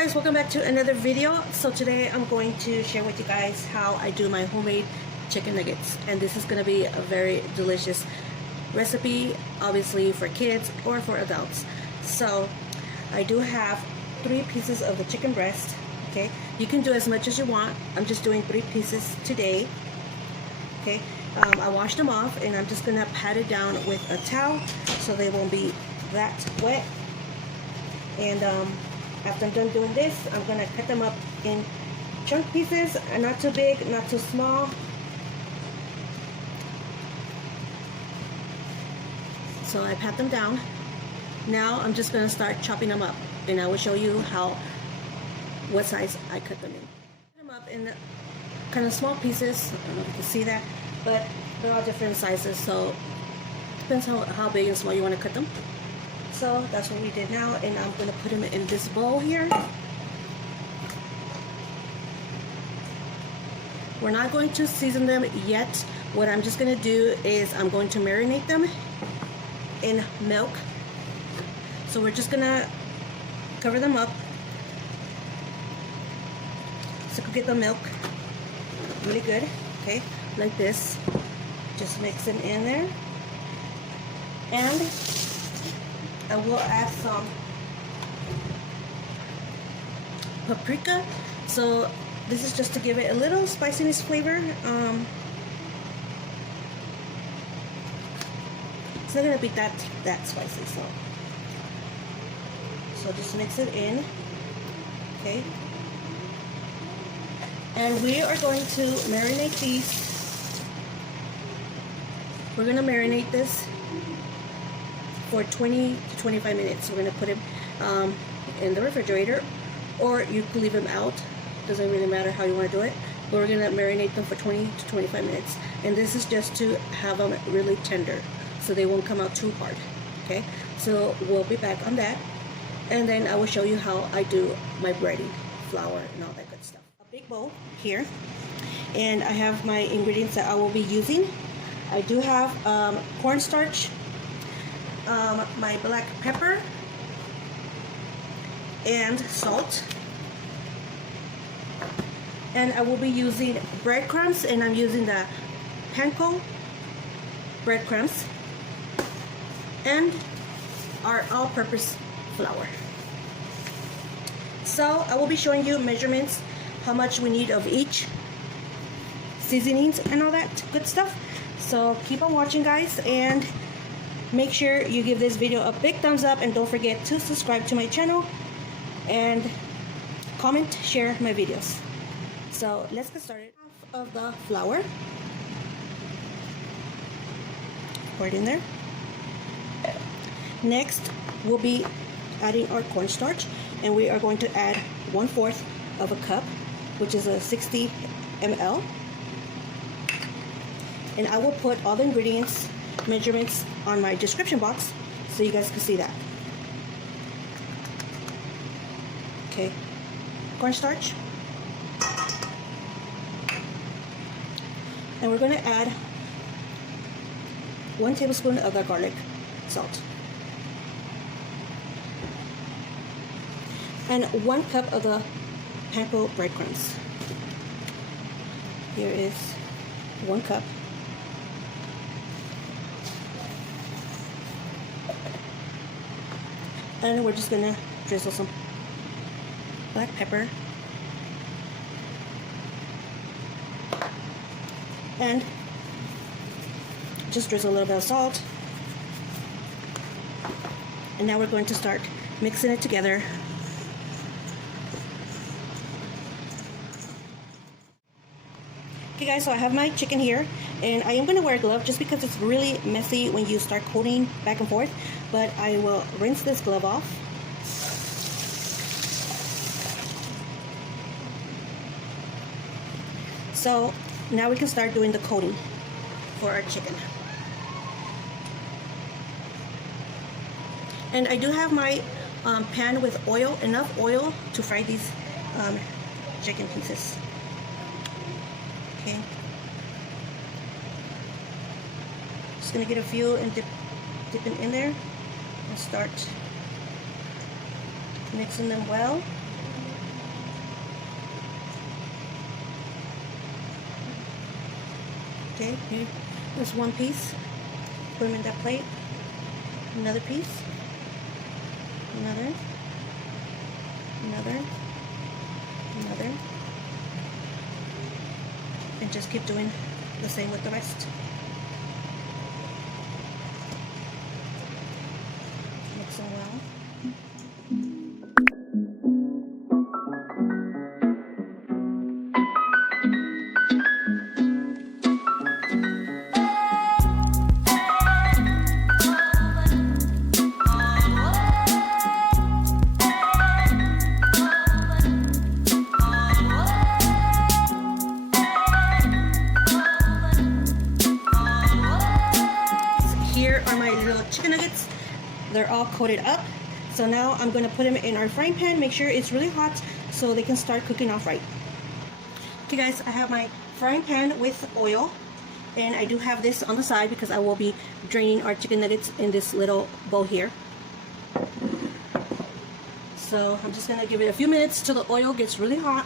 guys, welcome back to another video. So today I'm going to share with you guys how I do my homemade chicken nuggets, and this is going to be a very delicious recipe, obviously for kids or for adults. So I do have 3 pieces of the chicken breast. Okay, you can do as much as you want. I'm just doing 3 pieces today. Okay, I washed them off and I'm just gonna pat it down with a towel so they won't be that wet. And after I'm done doing this, I'm gonna cut them up in chunk pieces, not too big, not too small. So I pat them down. Now I'm just gonna start chopping them up, and I will show you what size I cut them in. Cut them up in kind of small pieces. I don't know if you can see that, but they're all different sizes, so it depends how big and small you want to cut them. So that's what we did now, and I'm going to put them in this bowl here. We're not going to season them yet. What I'm just going to do is I'm going to marinate them in milk. So we're just going to cover them up so get the milk really good, okay, like this. Just mix them in there, and I will add some paprika. So this is just to give it a little spiciness flavor. It's not gonna be that spicy, so just mix it in, okay. And we are going to marinate these. We're going to marinate this for 20 to 25 minutes. We're going to put it in the refrigerator, or you can leave them out. Doesn't really matter how you want to do it. But we're going to marinate them for 20 to 25 minutes. And this is just to have them really tender, so they won't come out too hard. Okay, so we'll be back on that. And then I will show you how I do my breading, flour, and all that good stuff. Big bowl here, and I have my ingredients that I will be using. I do have cornstarch, my black pepper, and salt, and I will be using breadcrumbs, and I'm using the panko breadcrumbs, and our all-purpose flour. So I will be showing you measurements, how much we need of each, seasonings and all that good stuff. So keep on watching, guys, and make sure you give this video a big thumbs up, and don't forget to subscribe to my channel and comment, share my videos. So let's get started. Half of the flour, pour it in there. Next we'll be adding our cornstarch, and we are going to add 1/4 of a cup, which is a 60 ml. And I will put all the ingredients, measurements on my description box so you guys can see that. Okay, cornstarch. And we're going to add 1 tablespoon of the garlic salt. And 1 cup of the panko breadcrumbs. Here is 1 cup. And we're just gonna drizzle some black pepper and just drizzle a little bit of salt. And now we're going to start mixing it together. Okay guys, so I have my chicken here, and I am going to wear a glove just because it's really messy when you start coating back and forth, but I will rinse this glove off. So now we can start doing the coating for our chicken. And I do have my pan with oil, enough oil to fry these chicken pieces. Okay. Just gonna get a few and dip it in there and start mixing them well. Okay, here, there's one piece. Put them in that plate. Another piece. Another. Another. Another. And just keep doing the same with the rest. Mix them well. Here are my little chicken nuggets. They're all coated up. So now I'm going to put them in our frying pan. Make sure it's really hot so they can start cooking off right. Okay guys, I have my frying pan with oil. And I do have this on the side because I will be draining our chicken nuggets in this little bowl here. So I'm just going to give it a few minutes till the oil gets really hot.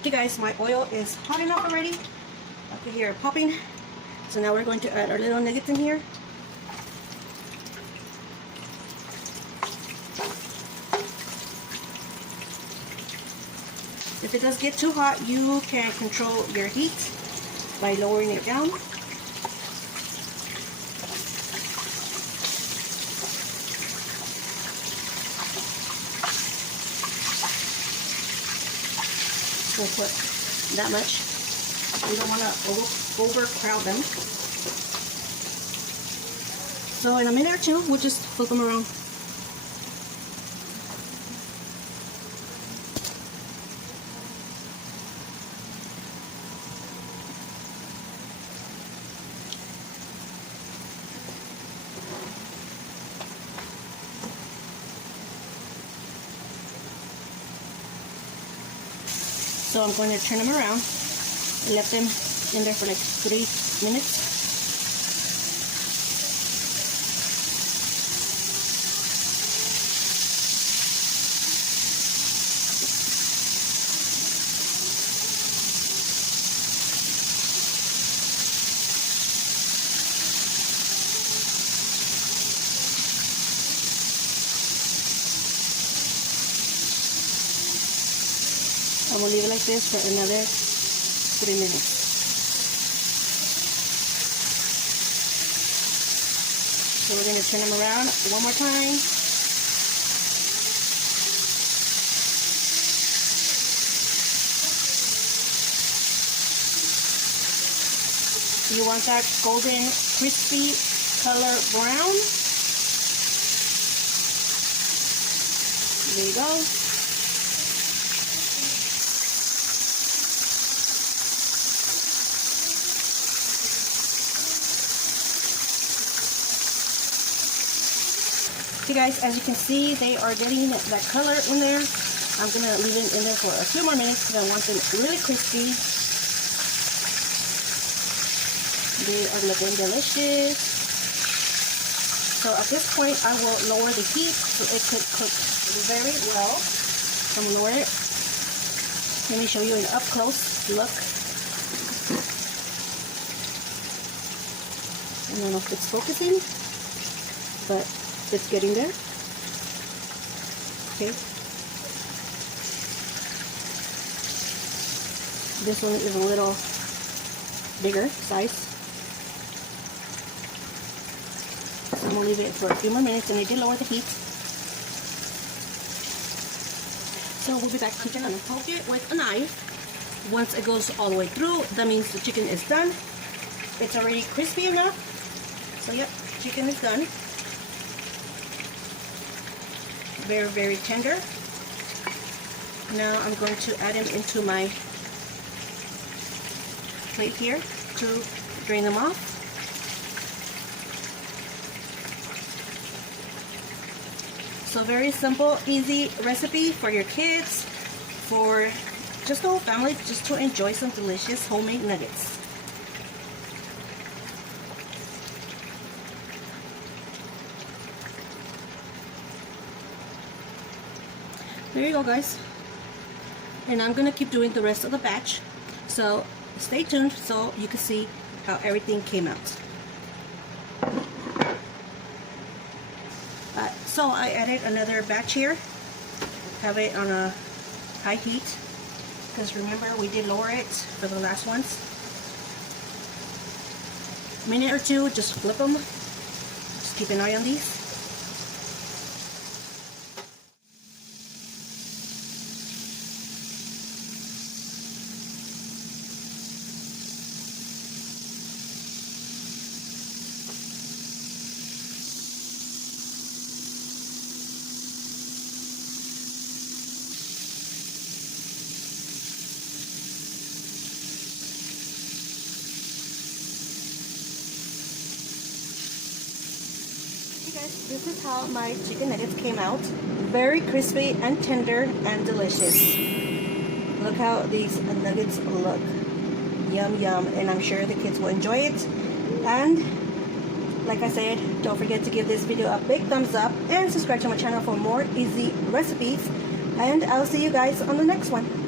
Okay guys, my oil is hot enough already. I can hear it popping. So now we're going to add our little nuggets in here. If it does get too hot, you can control your heat by lowering it down. We'll put that much. We don't want to overcrowd them. So in a minute or two, we'll just flip them around. So I'm going to turn them around and let them in there for like 3 minutes. I'm going to leave it like this for another 3 minutes. So we're going to turn them around one more time. You want that golden, crispy color brown. There you go. Okay guys, as you can see, they are getting that color in there. I'm going to leave it in there for a few more minutes because I want them really crispy. They are looking delicious. So at this point, I will lower the heat so it could cook very well. So I'm going to lower it. Let me show you an up close look. I don't know if it's focusing, but it's getting there. Okay. This one is a little bigger size. So I'm gonna leave it for a few more minutes, and I did lower the heat. So we'll be back cooking and poke it with a knife. Once it goes all the way through, that means the chicken is done. It's already crispy enough. So yep, chicken is done. Very, very tender. Now I'm going to add them into my plate here to drain them off. So very simple, easy recipe for your kids, for just the whole family, just to enjoy some delicious homemade nuggets. there you go, guys. And I'm gonna keep doing the rest of the batch, so stay tuned so you can see how everything came out. So I added another batch here, have it on a high heat, because remember we did lower it for the last ones. A minute or two, just flip them, just keep an eye on these. This is how my chicken nuggets came out. Very crispy and tender and delicious. Look how these nuggets look. Yum yum, and I'm sure the kids will enjoy it. And like I said, don't forget to give this video a big thumbs up and subscribe to my channel for more easy recipes. And I'll see you guys on the next one.